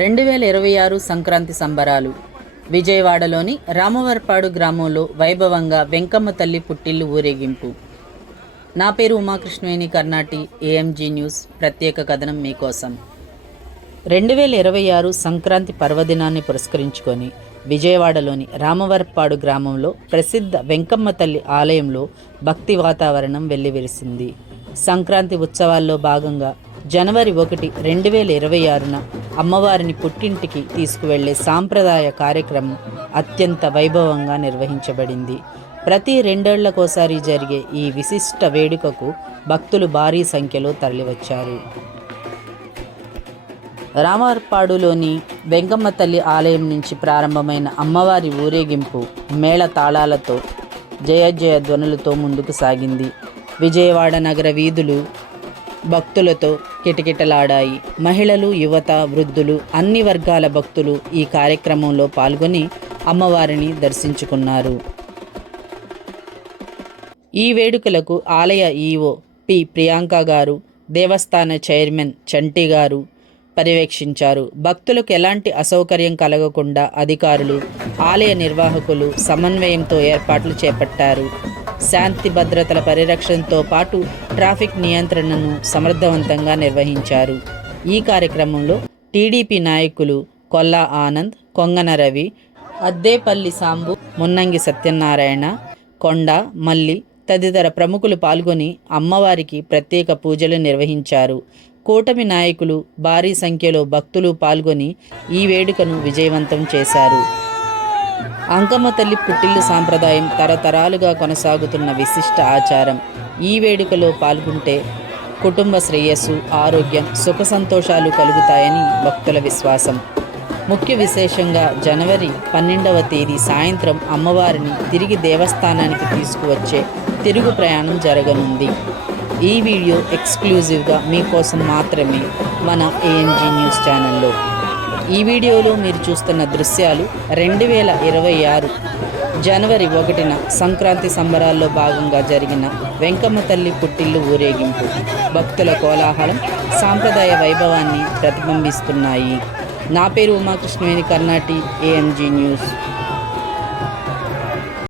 2026 సంక్రాంతి సంబరాలు విజయవాడలోని రామవర్పాడు గ్రామంలో వైభవంగా వెంకమ్మ తల్లి పుట్టిల్లు ఊరేగింపు. నా పేరు ఉమాకృష్ణవేణి కర్ణాటి, ఏఎంజీ న్యూస్ ప్రత్యేక కథనం మీకోసం. 2026 సంక్రాంతి పర్వదినాన్ని పురస్కరించుకొని విజయవాడలోని రామవర్పాడు గ్రామంలో ప్రసిద్ధ వెంకమ్మ తల్లి ఆలయంలో భక్తి వాతావరణం వెల్లివిరిసింది. సంక్రాంతి ఉత్సవాల్లో భాగంగా జనవరి 1, 2026న అమ్మవారిని పుట్టింటికి తీసుకువెళ్లే సాంప్రదాయ కార్యక్రమం అత్యంత వైభవంగా నిర్వహించబడింది. ప్రతి 2 ఏళ్లకోసారి జరిగే ఈ విశిష్ట వేడుకకు భక్తులు భారీ సంఖ్యలో తరలివచ్చారు. రామవర్పాడులోని వెంకమ్మ తల్లి ఆలయం నుంచి ప్రారంభమైన అమ్మవారి ఊరేగింపు మేళ తాళాలతో జయ ధ్వనులతో ముందుకు సాగింది. విజయవాడ నగర వీధులు భక్తులతో కిటకిటలాడాయి. మహిళలు, యువత, వృద్ధులు, అన్ని వర్గాల భక్తులు ఈ కార్యక్రమంలో పాల్గొని అమ్మవారిని దర్శించుకున్నారు. ఈ వేడుకలకు ఆలయ ఈవో పి ప్రియాంక గారు, దేవస్థాన చైర్మన్ చంటి గారు పర్యవేక్షించారు. భక్తులకు ఎలాంటి అసౌకర్యం కలగకుండా అధికారులు, ఆలయ నిర్వాహకులు సమన్వయంతో ఏర్పాట్లు చేపట్టారు. శాంతి భద్రతల పరిరక్షణతో పాటు ట్రాఫిక్ నియంత్రణను సమర్థవంతంగా నిర్వహించారు. ఈ కార్యక్రమంలో టీడీపీ నాయకులు కొల్లా ఆనంద్, కొంగన రవి, అద్దేపల్లి సాంబు, మున్నంగి సత్యనారాయణ, కొండ, మల్లి తదితర ప్రముఖులు పాల్గొని అమ్మవారికి ప్రత్యేక పూజలు నిర్వహించారు. కూటమి నాయకులు, భారీ సంఖ్యలో భక్తులు పాల్గొని ఈ వేడుకను విజయవంతం చేశారు. అంకమ్మ తల్లి పుట్టిల్లు సాంప్రదాయం తరతరాలుగా కొనసాగుతున్న విశిష్ట ఆచారం. ఈ వేడుకలో పాల్గొంటే కుటుంబ శ్రేయస్సు, ఆరోగ్యం, సుఖ సంతోషాలు కలుగుతాయని భక్తుల విశ్వాసం. ముఖ్య విశేషంగా జనవరి 12వ తేదీ సాయంత్రం అమ్మవారిని తిరిగి దేవస్థానానికి తీసుకువచ్చే తిరుగు ప్రయాణం జరగనుంది. ఈ వీడియో ఎక్స్క్లూజివ్గా మీకోసం మాత్రమే మన ఏఎంజీ న్యూస్ ఛానల్లో. ఈ వీడియోలో మీరు చూస్తున్న దృశ్యాలు 2026 జనవరి 1న సంక్రాంతి సంబరాల్లో భాగంగా జరిగిన వెంకమ్మ తల్లి పుట్టిల్లు ఊరేగింపు. భక్తుల కోలాహలం, సాంప్రదాయ వైభవాన్ని ప్రతిబింబిస్తున్నాయి. నా పేరు ఉమాకృష్ణవేణి కర్ణాటి, ఏఎంజీ న్యూస్.